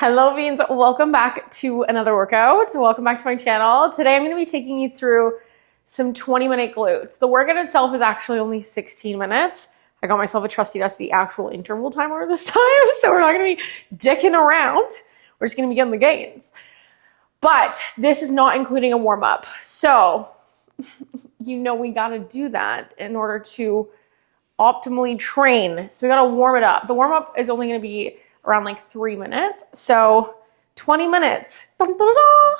Hello beans, welcome back to another workout. Welcome back to my channel. Today I'm going to be taking you through some 20-minute glutes. The workout itself is actually only 16 minutes. I got myself a trusty dusty actual interval timer this time, so we're not going to be dicking around. We're just going to be getting the gains. But this is not including a warm-up. So you know we got to do that in order to optimally train. So we got to warm it up. The warm-up is only going to be around like 3 minutes. So 20 minutes. Dun, dun, dun.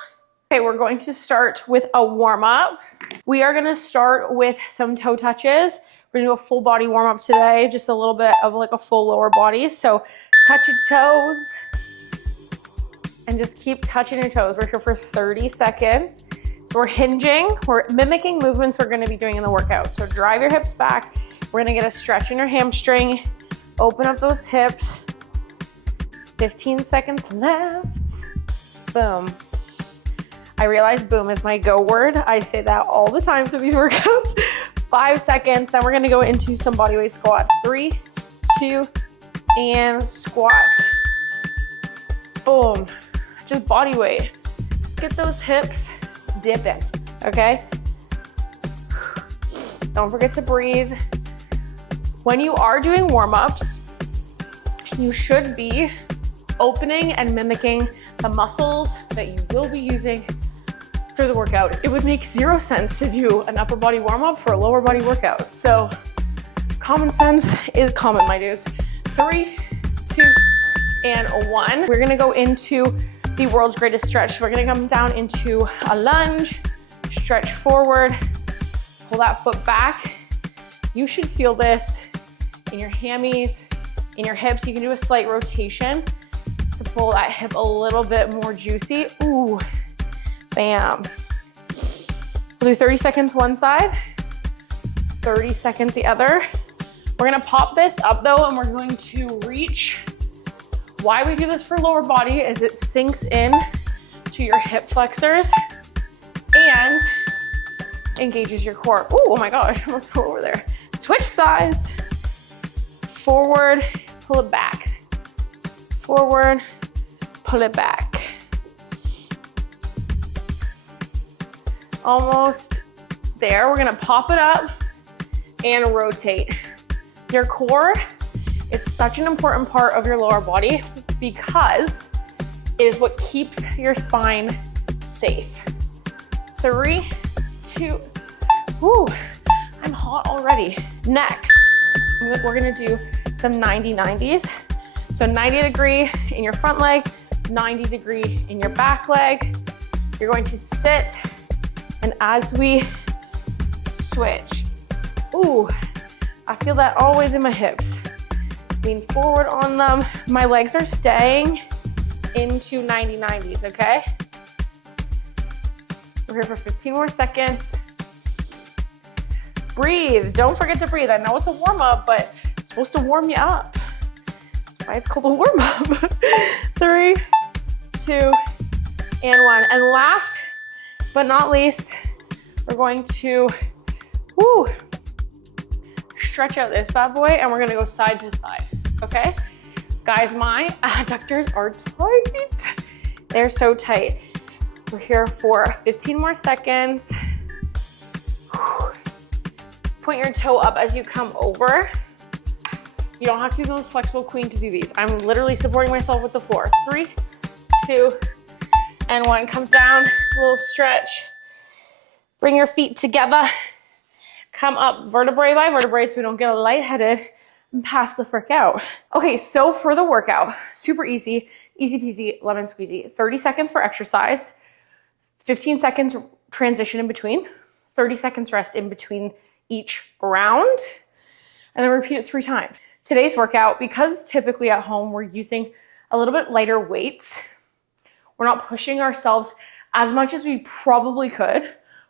Okay, we're going to start with a warm up. We are gonna start with some toe touches. We're gonna do a full body warm up today, just a little bit of like a full lower body. So touch your toes and just keep touching your toes. We're here for 30 seconds. So we're hinging, we're mimicking movements we're gonna be doing in the workout. So drive your hips back. We're gonna get a stretch in your hamstring, open up those hips. 15 seconds left. Boom. I realize boom is my go word. I say that all the time through these workouts. 5 seconds, then we're gonna go into some bodyweight squats. 3, 2, and squat. Boom. Just body weight. Just get those hips dipping, okay? Don't forget to breathe. When you are doing warm-ups, you should be opening and mimicking the muscles that you will be using through the workout. It would make zero sense to do an upper body warm up for a lower body workout. So common sense is common, my dudes. 3, 2, and 1. We're gonna go into the world's greatest stretch. We're gonna come down into a lunge, stretch forward, pull that foot back. You should feel this in your hammies, in your hips. You can do a slight rotation to pull that hip a little bit more juicy. Ooh, bam. We'll do 30 seconds one side, 30 seconds the other. We're gonna pop this up though, and we're going to reach. Why we do this for lower body is it sinks in to your hip flexors and engages your core. Ooh, oh my gosh, I almost fell over there. Switch sides, forward, pull it back. Forward, pull it back. Almost there. We're gonna pop it up and rotate. Your core is such an important part of your lower body because it is what keeps your spine safe. 3, 2, whoo, I'm hot already. Next, we're gonna do some 90-90s. So 90 degree in your front leg, 90 degree in your back leg. You're going to sit, and as we switch, ooh, I feel that always in my hips. Lean forward on them. My legs are staying into 90-90s, okay? We're here for 15 more seconds. Breathe, don't forget to breathe. I know it's a warm up, but it's supposed to warm you up. It's called a warm up. 3, 2, and 1. And last but not least, we're going to stretch out this bad boy, and we're gonna go side to side, okay? Guys, my adductors are tight. They're so tight. We're here for 15 more seconds. Point your toe up as you come over. You don't have to be the most flexible queen to do these. I'm literally supporting myself with the floor. 3, 2, and 1. Come down, little stretch. Bring your feet together. Come up vertebrae by vertebrae so we don't get lightheaded and pass the frick out. Okay, so for the workout, super easy, easy peasy, lemon squeezy. 30 seconds for exercise, 15 seconds transition in between, 30 seconds rest in between each round, and then repeat it 3 times. Today's workout, because typically at home we're using a little bit lighter weights, we're not pushing ourselves as much as we probably could.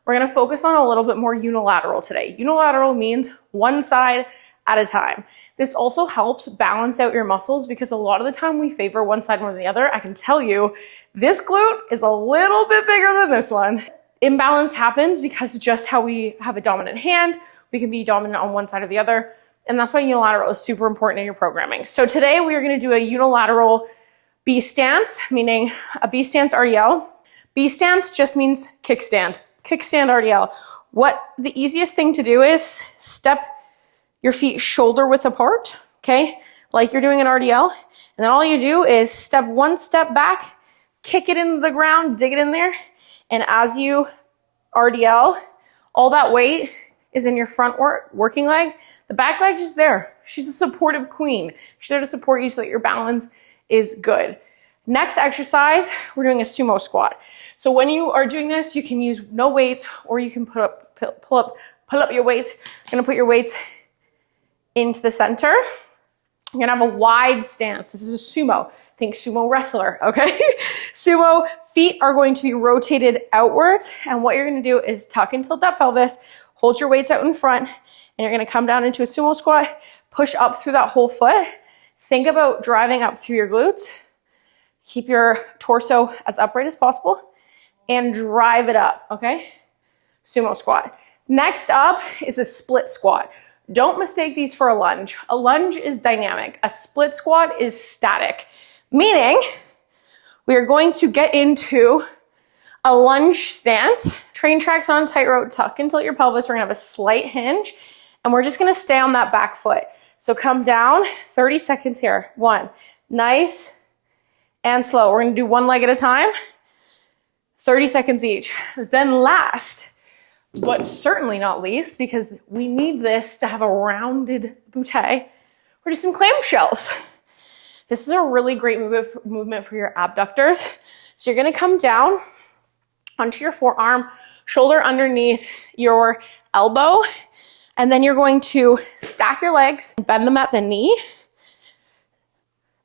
We're gonna focus on a little bit more unilateral today. Unilateral means one side at a time. This also helps balance out your muscles because a lot of the time we favor one side more than the other. I can tell you, this glute is a little bit bigger than this one. Imbalance happens because just how we have a dominant hand, we can be dominant on one side or the other. And that's why unilateral is super important in your programming. So today we are gonna do a unilateral B stance, meaning a B stance RDL. B stance just means kickstand, kickstand RDL. What the easiest thing to do is step your feet shoulder width apart, okay? Like you're doing an RDL. And then all you do is step one step back, kick it into the ground, dig it in there. And as you RDL, all that weight is in your front working leg. The back leg is there. She's a supportive queen. She's there to support you so that your balance is good. Next exercise, we're doing a sumo squat. So when you are doing this, you can use no weights, or you can pull up your weights. You're gonna put your weights into the center. You're gonna have a wide stance. This is a sumo. Think sumo wrestler, okay? Sumo, feet are going to be rotated outwards, and what you're gonna do is tuck and tilt that pelvis, hold your weights out in front, and you're gonna come down into a sumo squat, push up through that whole foot. Think about driving up through your glutes. Keep your torso as upright as possible and drive it up, okay? Sumo squat. Next up is a split squat. Don't mistake these for a lunge. A lunge is dynamic. A split squat is static, meaning we are going to get into a lunge stance. Train tracks on a tightrope, tuck and tilt your pelvis. We're gonna have a slight hinge, and we're just gonna stay on that back foot. So come down, 30 seconds here. One, nice and slow. We're gonna do one leg at a time, 30 seconds each. Then last, but certainly not least, because we need this to have a rounded bootay, we're doing some clamshells. This is a really great movement for your abductors. So you're gonna come down onto your forearm, shoulder underneath your elbow, and then you're going to stack your legs, bend them at the knee.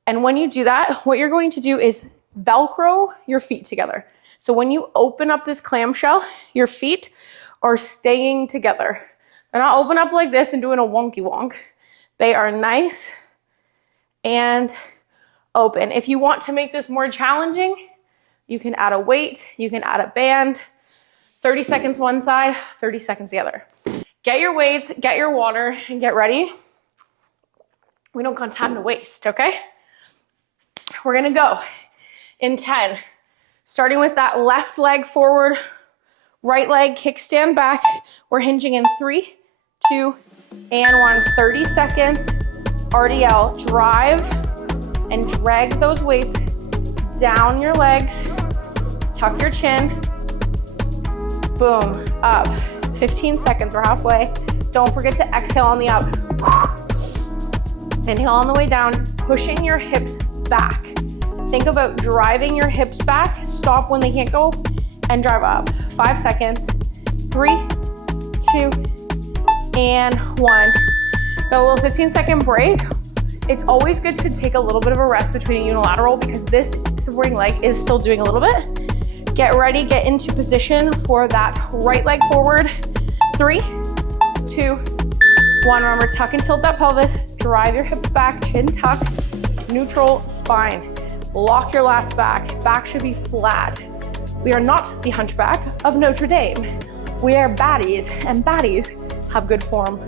And when you do that, what you're going to do is Velcro your feet together. So when you open up this clamshell, your feet are staying together. They're not open up like this and doing a wonky wonk. They are nice and open. If you want to make this more challenging, you can add a weight, you can add a band. 30 seconds one side, 30 seconds the other. Get your weights, get your water, and get ready. We don't got time to waste, okay? We're gonna go in 10, starting with that left leg forward, right leg kickstand back. We're hinging in 3, 2, and 1. 30 seconds. RDL, drive and drag those weights down your legs. Tuck your chin. Boom, up. 15 seconds, we're halfway. Don't forget to exhale on the up. Inhale on the way down, pushing your hips back. Think about driving your hips back. Stop when they can't go and drive up. 5 seconds. 3, 2, and 1. Got a little 15-second break. It's always good to take a little bit of a rest between a unilateral because this supporting leg is still doing a little bit. Get ready, get into position for that right leg forward. 3, 2, 1. Remember, tuck and tilt that pelvis. Drive your hips back, chin tucked, neutral spine. Lock your lats back. Back should be flat. We are not the Hunchback of Notre Dame. We are baddies, and baddies have good form.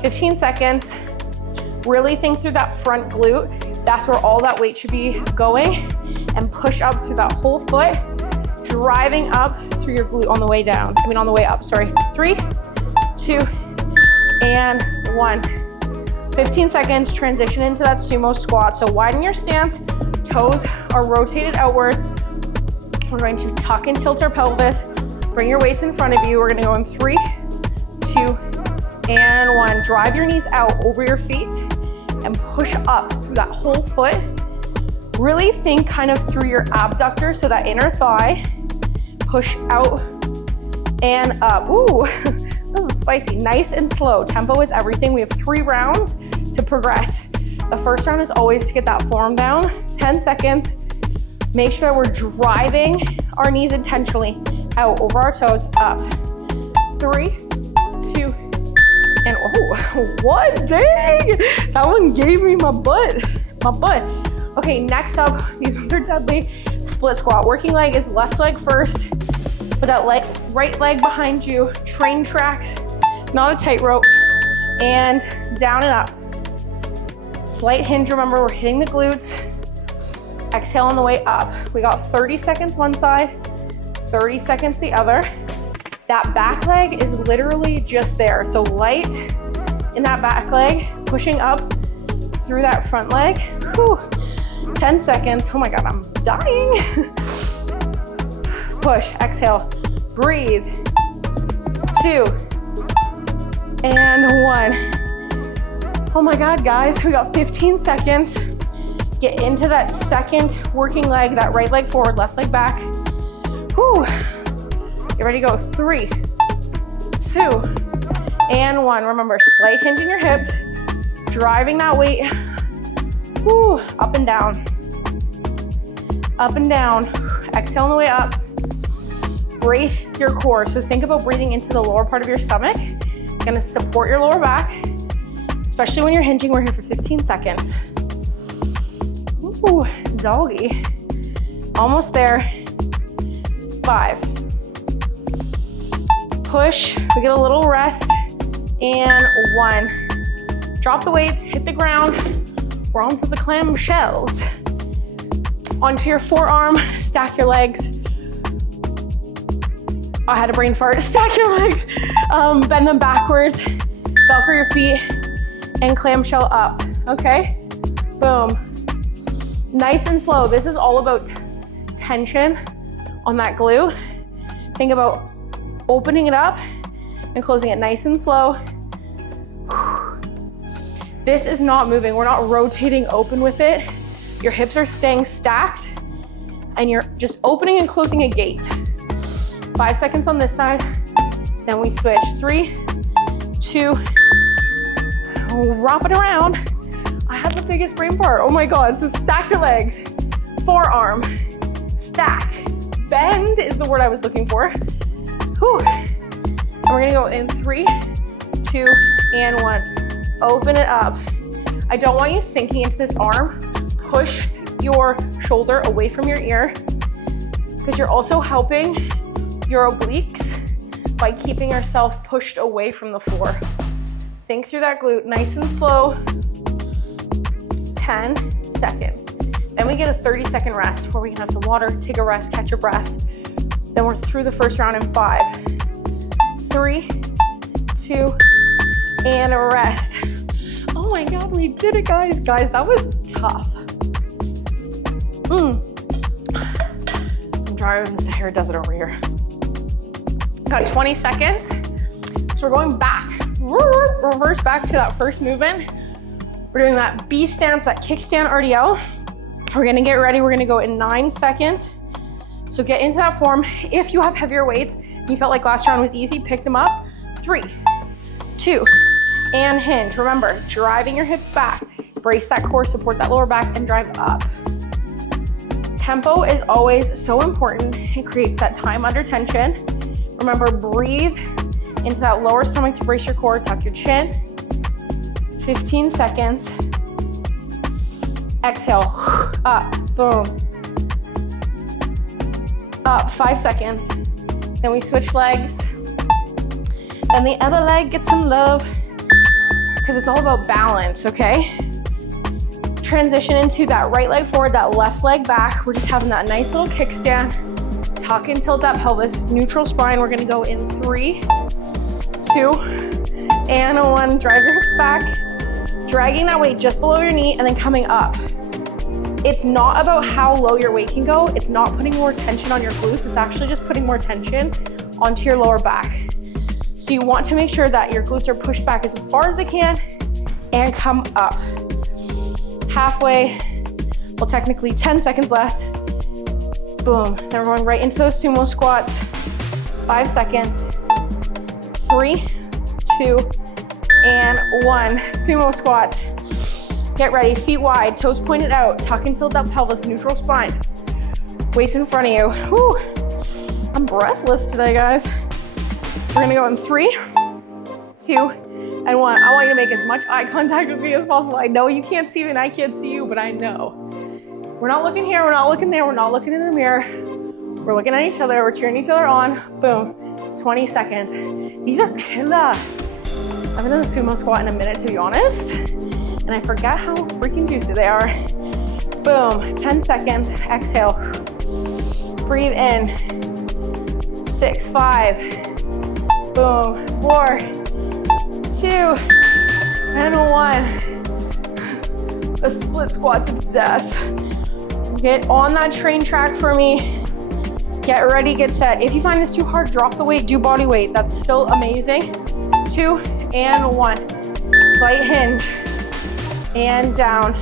15 seconds. Really think through that front glute. That's where all that weight should be going. And push up through that whole foot, driving up through your glute on the way down. On the way up, sorry. 3, 2, and 1. 15 seconds, transition into that sumo squat. So widen your stance, toes are rotated outwards. We're going to tuck and tilt our pelvis. Bring your weights in front of you. We're gonna go in 3, 2, and 1. Drive your knees out over your feet and push up through that whole foot. Really think kind of through your abductor, so that inner thigh. Push out and up. Ooh, this is spicy. Nice and slow. Tempo is everything. We have 3 rounds to progress. The first round is always to get that form down. 10 seconds. Make sure that we're driving our knees intentionally out over our toes, up. 3, 2, and oh, what? Dang! That one gave me my butt. Okay, next up, these ones are deadly. Split squat. Working leg is left leg first. Put that right leg behind you. Train tracks, not a tightrope. And down and up. Slight hinge, remember we're hitting the glutes. Exhale on the way up. We got 30 seconds one side, 30 seconds the other. That back leg is literally just there. So light in that back leg, pushing up through that front leg. Whew. 10 seconds. Oh my God, I'm dying. Push, exhale, breathe. 2 and 1. Oh my God, guys, we got 15 seconds. Get into that second working leg, that right leg forward, left leg back. Whew. Get ready to go. 3, 2, and 1. Remember, slight hinge in your hips, driving that weight. Whew. Up and down. Up and down. Exhale on the way up. Brace your core. So think about breathing into the lower part of your stomach. It's gonna support your lower back, especially when you're hinging. We're here for 15 seconds. Ooh, doggy. Almost there. 5. Push, we get a little rest, and 1. Drop the weights, hit the ground. We're onto the clamshells. Onto your forearm, stack your legs. I had a brain fart. Stack your legs, bend them backwards, Velcro your feet, and clamshell up, okay? Boom. Nice and slow. This is all about tension on that glute. Think about opening it up and closing it nice and slow. This is not moving. We're not rotating open with it. Your hips are staying stacked and you're just opening and closing a gate. 5 seconds on this side, then we switch. 3, 2, wrap it around. I had the biggest brain fart. Oh my God. So stack your legs, forearm, stack. Bend is the word I was looking for. Whew. And we're gonna go in 3, 2, and 1. Open it up. I don't want you sinking into this arm. Push your shoulder away from your ear because you're also helping your obliques by keeping yourself pushed away from the floor. Think through that glute, nice and slow. 10 seconds. Then we get a 30-second rest where we can have some water, take a rest, catch your breath. Then we're through the first round in 5, 3, 2, and a rest. Oh my God, we did it, guys. Guys, that was tough. I'm driving the Sahara Desert over here. Got 20 seconds. So we're going back, reverse back to that first movement. We're doing that B stance, that kickstand RDL. We're gonna get ready. We're gonna go in 9 seconds. So get into that form. If you have heavier weights and you felt like last round was easy, pick them up. 3, 2, and hinge. Remember, driving your hips back. Brace that core, support that lower back, and drive up. Tempo is always so important. It creates that time under tension. Remember, breathe into that lower stomach to brace your core, tuck your chin. 15 seconds. Exhale, up, boom. Up, 5 seconds. Then we switch legs. Then the other leg gets some love because it's all about balance, okay? Transition into that right leg forward, that left leg back. We're just having that nice little kickstand. Tuck and tilt that pelvis, neutral spine. We're gonna go in 3, 2, and 1. Drive your hips back. Dragging that weight just below your knee and then coming up. It's not about how low your weight can go. It's not putting more tension on your glutes. It's actually just putting more tension onto your lower back. So you want to make sure that your glutes are pushed back as far as they can and come up. Halfway, well, technically 10 seconds left. Boom. Then we're going right into those sumo squats. 5 seconds. 3, 2, and 1. Sumo squats. Get ready, feet wide, toes pointed out, tuck and tilt that pelvis, neutral spine. Weights in front of you. Whew. I'm breathless today, guys. We're gonna go in 3, 2, and 1. I want you to make as much eye contact with me as possible. I know you can't see me and I can't see you, but I know. We're not looking here, we're not looking there, we're not looking in the mirror. We're looking at each other, we're cheering each other on. Boom, 20 seconds. These are killer. I haven't done a sumo squat in a minute, to be honest. And I forgot how freaking juicy they are. Boom, 10 seconds, exhale. Breathe in. 6, 5, boom, 4, 2, and 1. The split squats of death. Get on that train track for me. Get ready, get set. If you find this too hard, drop the weight, do body weight. That's still amazing. 2 and 1. Slight hinge and down.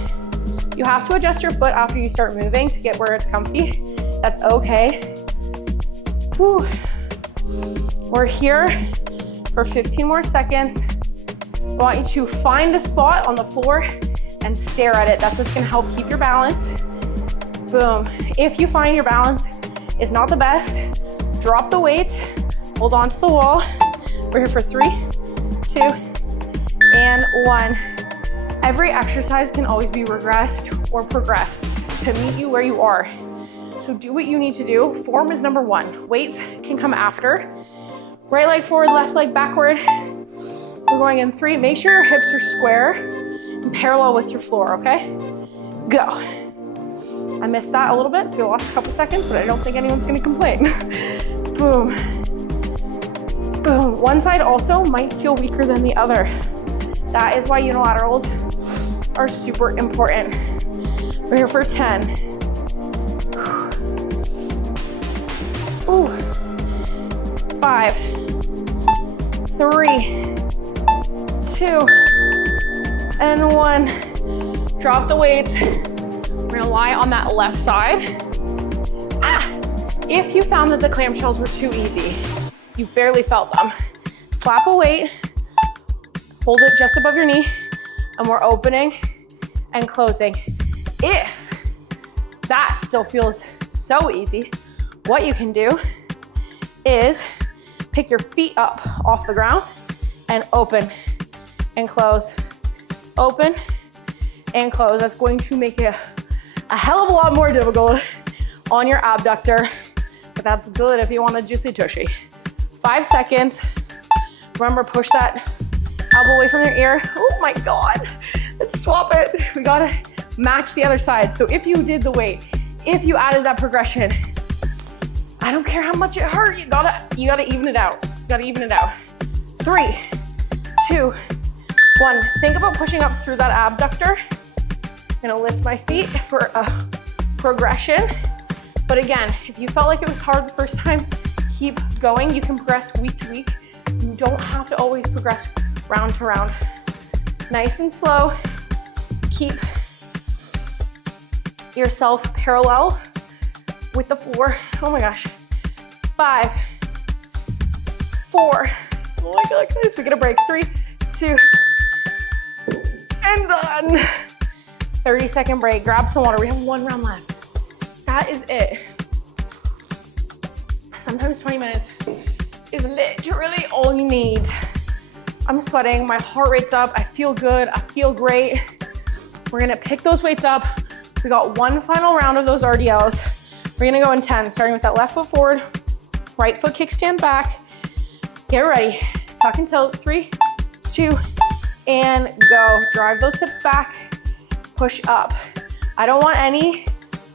You have to adjust your foot after you start moving to get where it's comfy. That's okay. Whew. We're here for 15 more seconds. I want you to find a spot on the floor and stare at it. That's what's gonna help keep your balance. Boom. If you find your balance is not the best, drop the weights, hold on to the wall. We're here for 3, 2, and 1. Every exercise can always be regressed or progressed to meet you where you are. So do what you need to do. Form is number 1. Weights can come after. Right leg forward, left leg backward. We're going in 3. Make sure your hips are square and parallel with your floor, okay? Go. I missed that a little bit, so we lost a couple seconds, but I don't think anyone's gonna complain. Boom. Boom. One side also might feel weaker than the other. That is why unilaterals are super important. We're here for 10. Ooh. 5, 3, 2, and 1. Drop the weights. We're gonna lie on that left side. If you found that the clamshells were too easy, you barely felt them, slap a weight, hold it just above your knee, and we're opening and closing. If that still feels so easy, what you can do is pick your feet up off the ground and open and close. Open and close. That's going to make it a hell of a lot more difficult on your abductor, but that's good if you want a juicy tushy. 5 seconds. Remember, push that elbow away from your ear. Oh my God. Let's swap it. We gotta match the other side. So if you did the weight, if you added that progression, I don't care how much it hurt, you gotta even it out. You gotta even it out. 3, 2, 1. Think about pushing up through that abductor. I'm gonna lift my feet for a progression. But again, if you felt like it was hard the first time, keep going. You can progress week to week. You don't have to always progress round to round. Nice and slow. Keep yourself parallel with the floor. Oh my gosh. 5, 4. Oh my God, guys, we get a break. 3, 2, and done. 30-second break. Grab some water. We have 1 round left. That is it. Sometimes 20 minutes is literally all you need. I'm sweating. My heart rate's up. I feel good. I feel great. We're gonna pick those weights up. We got 1 final round of those RDLs. We're gonna go in 10, starting with that left foot forward, right foot kickstand back. Get ready. Tuck and tilt. 3, 2, and go. Drive those hips back. Push up. I don't want any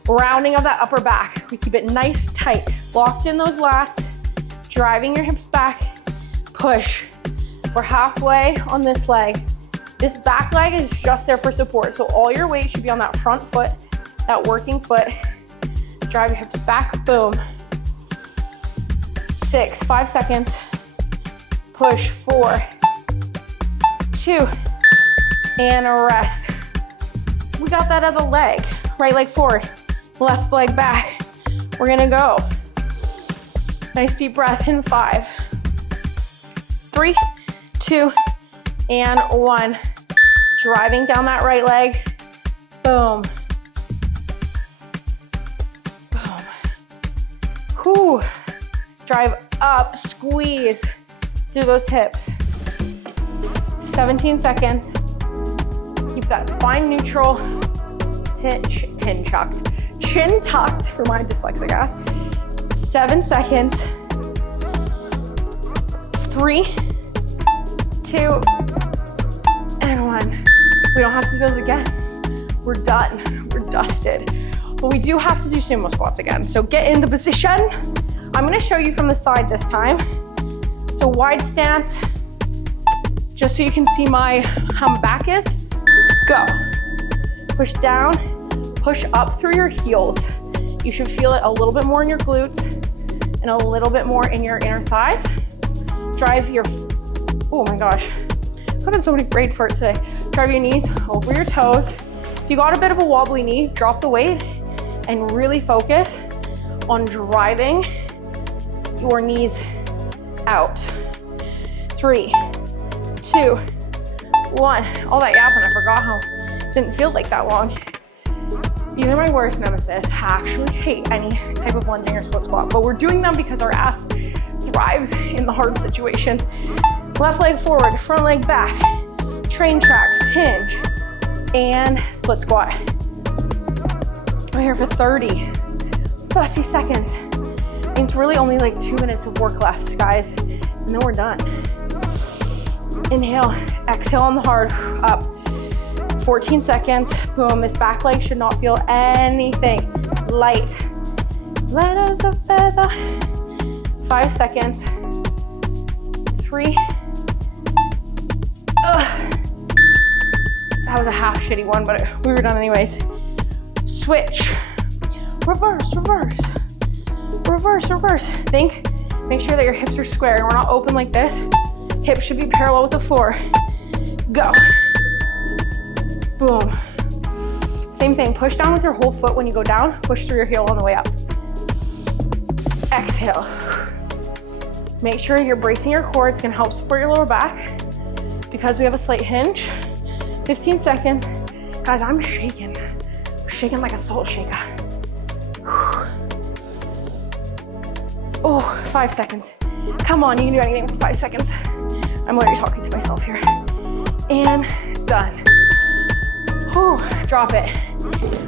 rounding of that upper back. We keep it nice, tight. Locked in those lats. Driving your hips back. Push. We're halfway on this leg. This back leg is just there for support. So all your weight should be on that front foot, that working foot. Drive your hips back, boom. 6, 5 seconds. Push, 4, 2, and a rest. We got that other leg. Right leg forward, left leg back. We're gonna go. Nice deep breath in 5, 3, 2, and 1. Driving down that right leg, boom. Boom. Whew. Drive up, squeeze through those hips. 17 seconds. Keep that spine neutral. Chin tucked for my dyslexic ass. 7 seconds. 3, 2, and 1. We don't have to do those again. We're done. you're dusted. But we do have to do sumo squats again. So get in the position. I'm gonna show you from the side this time. So wide stance, just so you can see how my back is. Go. Push down, push up through your heels. You should feel it a little bit more in your glutes and a little bit more in your inner thighs. Drive your, oh my gosh, I'm having so many great farts today. Drive your knees over your toes. If you got a bit of a wobbly knee, drop the weight and really focus on driving your knees out. 3, 2, 1. All that yapping, I forgot how it didn't feel like that long. These are my worst nemesis. I actually hate any type of lunging or split squat, but we're doing them because our ass thrives in the hard situations. Left leg forward, front leg back, train tracks, hinge, and split squat. We're here for 30 seconds. It's really only like 2 minutes of work left, guys, and then we're done. Inhale, exhale on the hard, up. 14 seconds, boom. This back leg should not feel anything. It's light. Light as a feather. 5 seconds. 3. That was a half shitty one, but we were done anyways. Switch. Reverse, reverse. Reverse, reverse. Think, make sure that your hips are square. We're not open like this. Hips should be parallel with the floor. Go. Boom. Same thing, push down with your whole foot when you go down, push through your heel on the way up. Exhale. Make sure you're bracing your core. It's gonna help support your lower back because we have a slight hinge. 15 seconds. Guys, I'm shaking like a salt shaker. Oh, 5 seconds. Come on, you can do anything for 5 seconds. I'm literally talking to myself here. And done. Whew, drop it.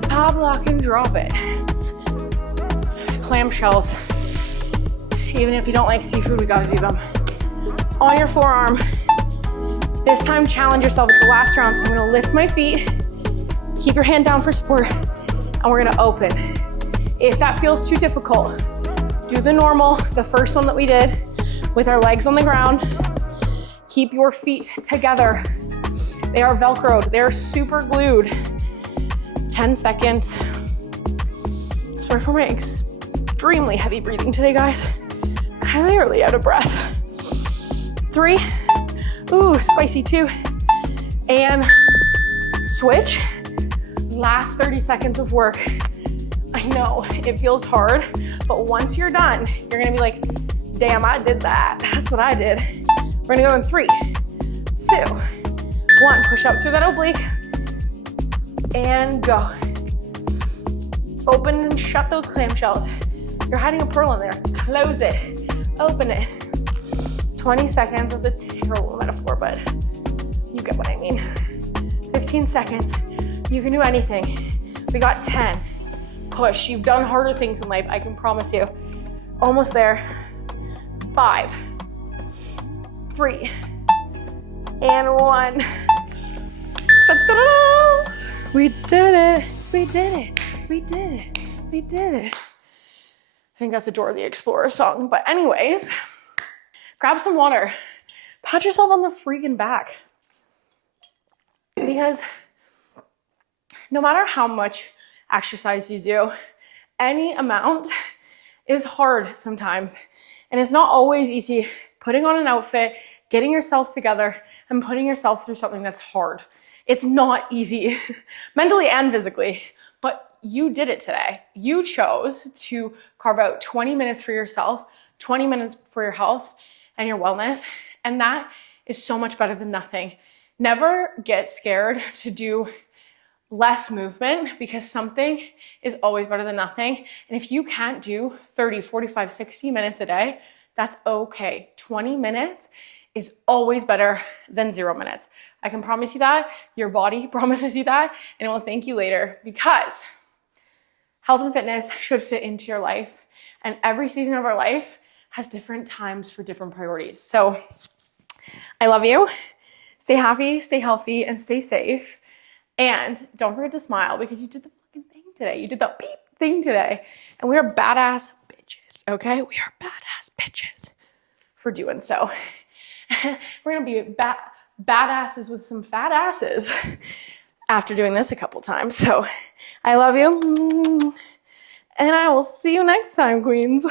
Power block and drop it. Clamshells. Even if you don't like seafood, we gotta do them. On your forearm. This time, challenge yourself. It's the last round, so I'm gonna lift my feet. Keep your hand down for support, and we're gonna open. If that feels too difficult, do the normal, the first one that we did, with our legs on the ground. Keep your feet together. They are Velcroed. They are super glued. 10 seconds. Sorry for my extremely heavy breathing today, guys. I'm literally out of breath. 3. Ooh, spicy 2. And switch. Last 30 seconds of work. I know it feels hard, but once you're done, you're gonna be like, damn, I did that. That's what I did. We're gonna go in 3, 2, 1. Push up through that oblique and go. Open and shut those clamshells. You're hiding a pearl in there. Close it. Open it. 20 seconds was a terrible metaphor, but you get what I mean. 15 seconds. You can do anything. We got 10. Push. You've done harder things in life, I can promise you. Almost there. 5, 3, and 1. Ta-da! We did it. We did it. We did it. We did it. I think that's a Dora the Explorer song. But anyways, grab some water. Pat yourself on the freaking back. Because no matter how much exercise you do, any amount is hard sometimes. And it's not always easy putting on an outfit, getting yourself together, and putting yourself through something that's hard. It's not easy, mentally and physically, but you did it today. You chose to carve out 20 minutes for yourself, 20 minutes for your health and your wellness, and that is so much better than nothing. Never get scared to do less movement because something is always better than nothing. And if you can't do 30, 45, 60 minutes a day, that's okay. 20 minutes is always better than 0 minutes. I can promise you that. Your body promises you that, and it will thank you later, because health and fitness should fit into your life, and every season of our life has different times for different priorities. So I love you. Stay happy, stay healthy, and stay safe. And don't forget to smile, because you did the fucking today. You did the beep thing today. And we are badass bitches, okay? We are badass bitches for doing so. We're gonna be badasses with some fat asses after doing this a couple times. So I love you. And I will see you next time, queens.